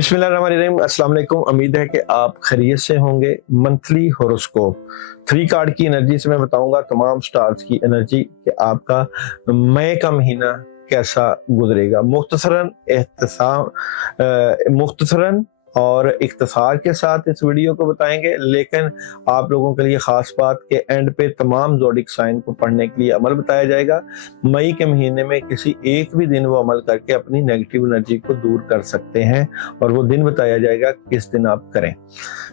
बिस्मिल्लाहिर्रहमानिर्रहीम। अस्सलाम वालेकुम। उम्मीद है कि आप खैरियत से होंगे। मंथली होरोस्कोप 3 कार्ड की एनर्जी से मैं बताऊंगा तमाम स्टार्स की एनर्जी कि आपका मई का महीना कैसा गुजरेगा। मुख्तसरन और इख्तिसार के साथ इस वीडियो को बताएंगे, लेकिन आप लोगों के लिए खास बात के एंड पे तमाम ज़ोडिक साइन को पढ़ने के लिए अमल बताया जाएगा। मई के महीने में किसी एक भी दिन वो अमल करके अपनी नेगेटिव एनर्जी को दूर कर सकते हैं और वो दिन बताया जाएगा किस दिन आप करें।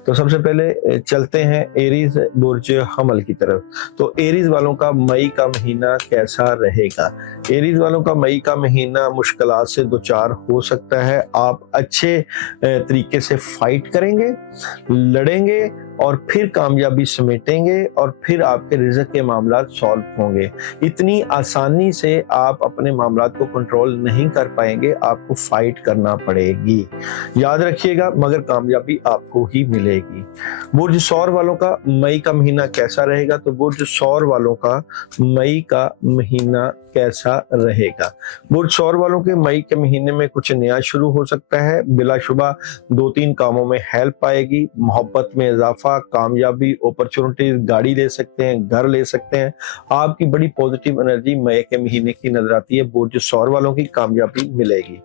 तो सबसे पहले चलते हैं एरीज बुर्ज हमल की तरफ। तो एरीज वालों का मई का महीना कैसा रहेगा? एरीज वालों का मई का महीना मुश्किलात से दो चार हो सकता है। आप अच्छे तरीके से फाइट करेंगे, लड़ेंगे और फिर कामयाबी समेटेंगे और फिर आपके रिज़्क के मामला सॉल्व होंगे। इतनी आसानी से आप अपने मामला को कंट्रोल नहीं कर पाएंगे, आपको फाइट करना पड़ेगी। याद रखिएगा, मगर कामयाबी आपको ही मिलेगी। बुर्ज सौर वालों का मई का महीना कैसा रहेगा? तो बुर्ज सौर वालों का मई का महीना कैसा रहेगा? बुर्ज सौर वालों के मई के महीने में कुछ नया शुरू हो सकता है। बिलाशुबा 2-3 कामों में हेल्प आएगी, मोहब्बत में इजाफा, कामयाबी, अपॉर्चुनिटी, गाड़ी ले सकते हैं, घर ले सकते हैं। आपकी बड़ी पॉजिटिव एनर्जी मई के महीने की नजर आती है। बुर्ज सौर वालों की कामयाबी मिलेगी।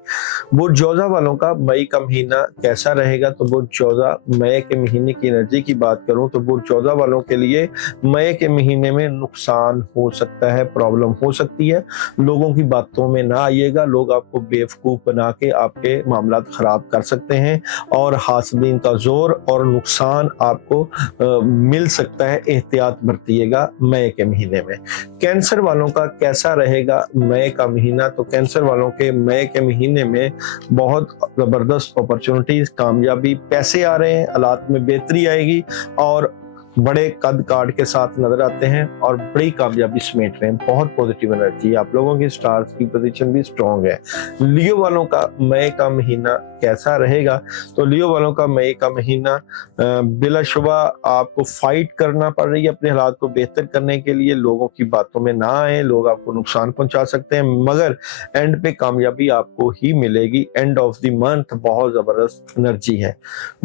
बुर्ज जोजा वालों का मई का महीना कैसा रहेगा? तो बुर्ज जोजा मई के महीने की एनर्जी की बात करूं तो बुर्ज जोजा वालों के लिए मई के महीने में नुकसान हो सकता है, प्रॉब्लम हो सकती है। लोगों की बातों में ना आइएगा, लोग आपको बेवकूफ बना के आपके मामला खराब कर सकते हैं और हासदीन का जोर और नुकसान आपको मिल सकता है। एहतियात बरतिएगा मई के महीने में। कैंसर वालों का कैसा रहेगा मई का महीना? तो कैंसर वालों के मई के महीने में बहुत जबरदस्त अपॉर्चुनिटीज, कामयाबी, पैसे आ रहे हैं, हालात में बेहतरी आएगी और बड़े कद काट के साथ नजर आते हैं और बड़ी कामयाबी समेट रहे हैं। बहुत पॉजिटिव एनर्जी, आप लोगों की स्टार्स की पोजीशन भी स्ट्रॉन्ग है। लियो वालों का मई का महीना कैसा रहेगा? तो लियो वालों का मई का महीना बिलाशुबा आपको फाइट करना पड़ रही है अपने हालात को बेहतर करने के लिए। लोगों की बातों में ना आए, लोग आपको नुकसान पहुंचा सकते हैं, मगर एंड पे कामयाबी आपको ही मिलेगी। एंड ऑफ द मंथ बहुत जबरदस्त एनर्जी है।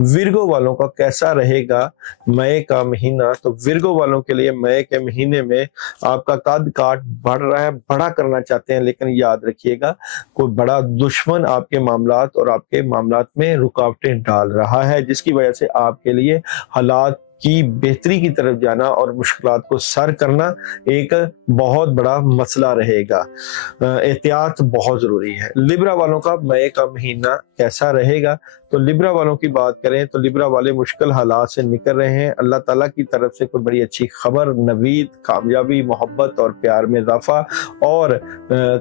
विर्गो वालों का कैसा रहेगा मई का महीना? तो विर्गो वालों के लिए मई के महीने में आपका कद काट बढ़ रहा है, बड़ा करना चाहते हैं, लेकिन याद रखिएगा कोई बड़ा दुश्मन आपके मामलात और आपके मामलात में रुकावटें डाल रहा है, जिसकी वजह से आपके लिए हालात की बेहतरी की तरफ जाना और मुश्किलात को सर करना एक बहुत बड़ा मसला रहेगा। एहतियात बहुत जरूरी है। लिब्रा वालों का मई का महीना कैसा रहेगा? तो लिब्रा वालों की बात करें तो लिब्रा वाले मुश्किल हालात से निकल रहे हैं। अल्लाह ताला की तरफ से कोई बड़ी अच्छी खबर, नवीद, कामयाबी, मोहब्बत और प्यार में इजाफा और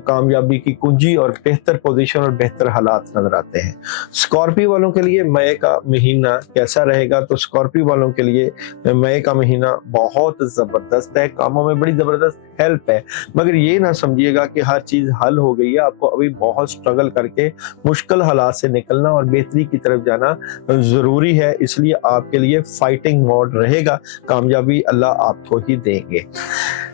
कामयाबी की कुंजी और बेहतर पोजीशन और बेहतर हालात नजर आते हैं। स्कॉर्पियो वालों के लिए मई का महीना कैसा रहेगा? तो स्कॉर्पियो वालों के लिए मई का महीना बहुत जबरदस्त है। कामों में बड़ी जबरदस्त हेल्प है, मगर ये ना समझिएगा कि हर चीज हल हो गई है। आपको अभी बहुत स्ट्रगल करके मुश्किल हालात से निकलना और बेहतरी की तरफ जाना जरूरी है। इसलिए आपके लिए फाइटिंग मोड रहेगा। कामयाबी अल्लाह आपको ही देंगे।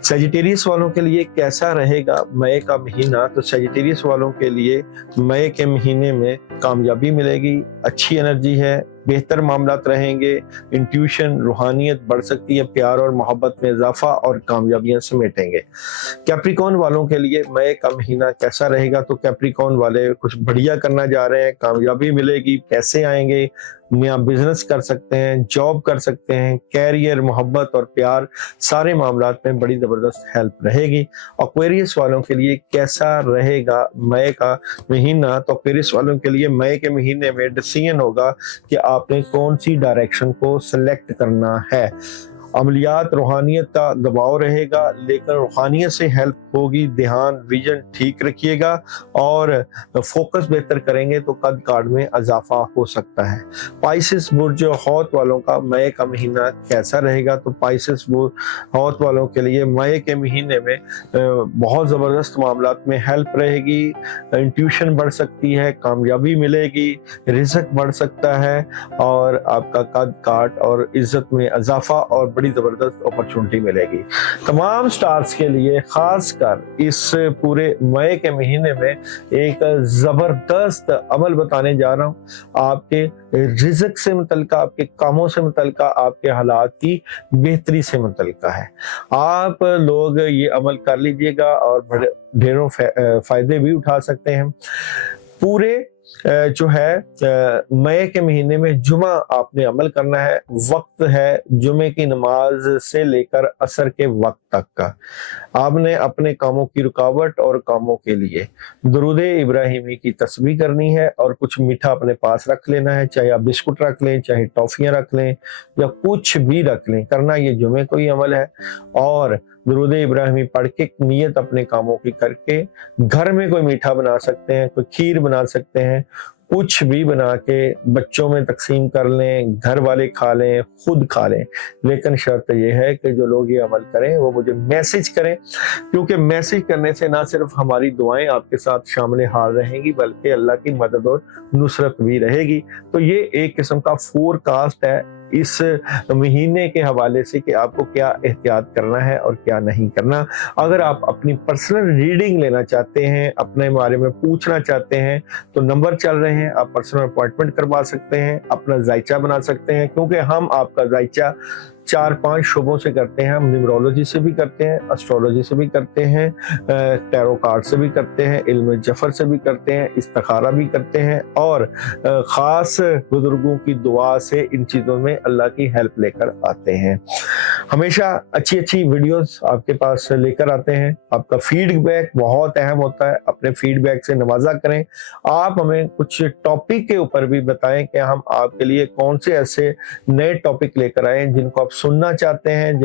सेजिटेरियस वालों के लिए कैसा रहेगा मई का महीना? तो सेजिटेरियस वालों के लिए मई के महीने में कामयाबी मिलेगी, अच्छी एनर्जी है, बेहतर मामलात रहेंगे, इंट्यूशन, रूहानियत बढ़ सकती है, प्यार और मोहब्बत में इजाफा और कामयाबियां समेटेंगे। कैप्रिकॉर्न वालों के लिए मई का महीना कैसा रहेगा? तो कैप्रिकॉर्न वाले कुछ बढ़िया करना जा रहे हैं, कामयाबी मिलेगी, पैसे आएंगे, नया बिजनेस कर सकते हैं, जॉब कर सकते हैं, कैरियर, मोहब्बत और प्यार, सारे मामलात में बड़ी जबरदस्त हेल्प रहेगी। एक्वेरियस वालों के लिए कैसा रहेगा मई का महीना? तो एक्वेरियस वालों के लिए मई के महीने में डिसीजन होगा कि आपने कौन सी डायरेक्शन को सिलेक्ट करना है। अमलियात, रूहानियत का दबाव रहेगा, लेकिन रूहानियत से हेल्प होगी। ध्यान, विजन ठीक रखिएगा और फोकस बेहतर करेंगे तो कद काट में इजाफा हो सकता है। पाइसेस बुर्ज हौत वालों का मई का महीना कैसा रहेगा? तो पाइसेस बुर्ज हौत वालों के लिए मई के महीने में बहुत ज़बरदस्त मामलात में हेल्प रहेगी, इंट्यूशन बढ़ सकती है, कामयाबी मिलेगी, रिज़्क बढ़ सकता है और आपका कद काट और इज्जत में इजाफा और बड़ी ज़बरदस्त अपॉर्चुनिटी मिलेगी। तमाम स्टार्स के लिए खासकर इस पूरे मई के महीने में एक ज़बरदस्त अमल बताने जा रहा हूँ। आपके रिज़्क से मुतल्लिक़, आपके कामों से मुतल्लिक़, आपके हालात की बेहतरी से मुतल्लिक़ है। आप लोग ये अमल कर लीजिएगा और बड़े ढेरों फ़ायदे भी उठा सकते हैं। पूरे जो है मई के महीने में जुमा आपने अमल करना है। वक्त है जुमे की नमाज से लेकर असर के वक्त तक का। आपने अपने कामों की रुकावट और कामों के लिए दुरूद इब्राहिमी की तस्बीह करनी है और कुछ मीठा अपने पास रख लेना है। चाहे आप बिस्कुट रख लें, चाहे टॉफियां रख लें या कुछ भी रख लें, करना ये जुमे को ही अमल है। और दुरूद इब्राहिमी पढ़ के नियत अपने कामों की करके घर में कोई मीठा बना सकते हैं, कोई खीर बना सकते हैं, कुछ भी बना के बच्चों में तकसीम कर लें, घर वाले खा लें, खुद खा लें। लेकिन शर्त यह है कि जो लोग ये अमल करें वो मुझे मैसेज करें, क्योंकि मैसेज करने से ना सिर्फ हमारी दुआएं आपके साथ शामिल हाल रहेंगी बल्कि अल्लाह की मदद और नुसरत भी रहेगी। तो ये एक किस्म का फोरकास्ट है इस महीने के हवाले से कि आपको क्या एहतियात करना है और क्या नहीं करना। अगर आप अपनी पर्सनल रीडिंग लेना चाहते हैं, अपने बारे में पूछना चाहते हैं, तो नंबर चल रहे हैं, आप पर्सनल अपॉइंटमेंट करवा सकते हैं, अपना जायचा बना सकते हैं, क्योंकि हम आपका जायचा 4-5 शोबों से करते हैं। हम न्यूमरोलॉजी से भी करते हैं, एस्ट्रोलॉजी से भी करते हैं, टैरो कार्ड से भी करते हैं, इल्म जफर से भी करते हैं, इस्तिखारा भी करते हैं और खास बुजुर्गों की दुआ से इन चीज़ों में अल्लाह की हेल्प लेकर आते हैं। हमेशा अच्छी अच्छी वीडियोस आपके पास लेकर आते हैं। आपका फीडबैक बहुत अहम होता है, अपने फीडबैक से नवाजा करें। आप हमें कुछ टॉपिक के ऊपर भी बताएं कि हम आपके लिए कौन से ऐसे नए टॉपिक लेकर आए जिनको आप सुनना चाहते हैं,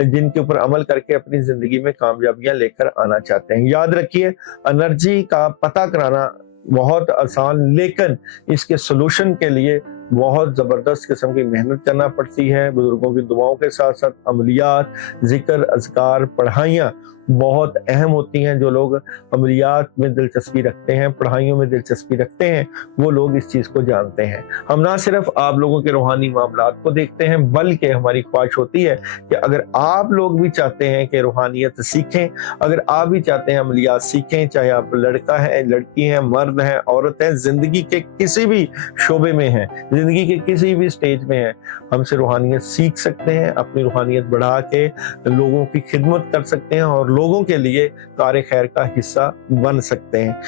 जिनके ऊपर अमल करके अपनी जिंदगी में कामयाबियां लेकर आना चाहते हैं। याद रखिए, एनर्जी का पता कराना बहुत आसान, लेकिन इसके सोल्यूशन के लिए बहुत जबरदस्त किस्म की मेहनत करना पड़ती है। बुजुर्गों की दुआओं के साथ साथ अमलियात, जिक्र, अज़कार, पढ़ाइयाँ बहुत अहम होती हैं। जो लोग अमलियात में दिलचस्पी रखते हैं, पढ़ाइयों में दिलचस्पी रखते हैं, वो लोग इस चीज़ को जानते हैं। हम ना सिर्फ आप लोगों के रूहानी मामलात को देखते हैं, बल्कि हमारी ख्वाहिश होती है कि अगर आप लोग भी चाहते हैं कि रूहानियत सीखें, अगर आप भी चाहते हैं अमलियात सीखें, चाहे आप लड़का है, लड़की हैं, मर्द हैं, औरत हैं, जिंदगी के किसी भी शोबे में हैं, जिंदगी के किसी भी स्टेज में हैं, हमसे रूहानियत सीख सकते हैं, अपनी रूहानियत बढ़ा के लोगों की खिदमत कर सकते हैं और लोगों के लिए कार खैर का हिस्सा बन सकते हैं।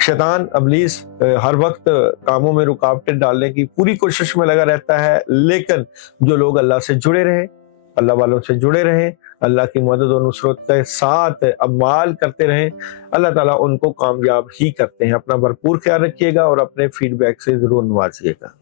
शैतान इब्लीस हर वक्त कामों में रुकावटें डालने की पूरी कोशिश में लगा रहता है, लेकिन जो लोग अल्लाह से जुड़े रहे, अल्लाह वालों से जुड़े रहे, अल्लाह की मदद और नुसरत के साथ अमाल करते रहें, अल्लाह ताला उनको कामयाब ही करते हैं। अपना भरपूर ख्याल रखिएगा और अपने फीडबैक से जरूर नवाजिएगा।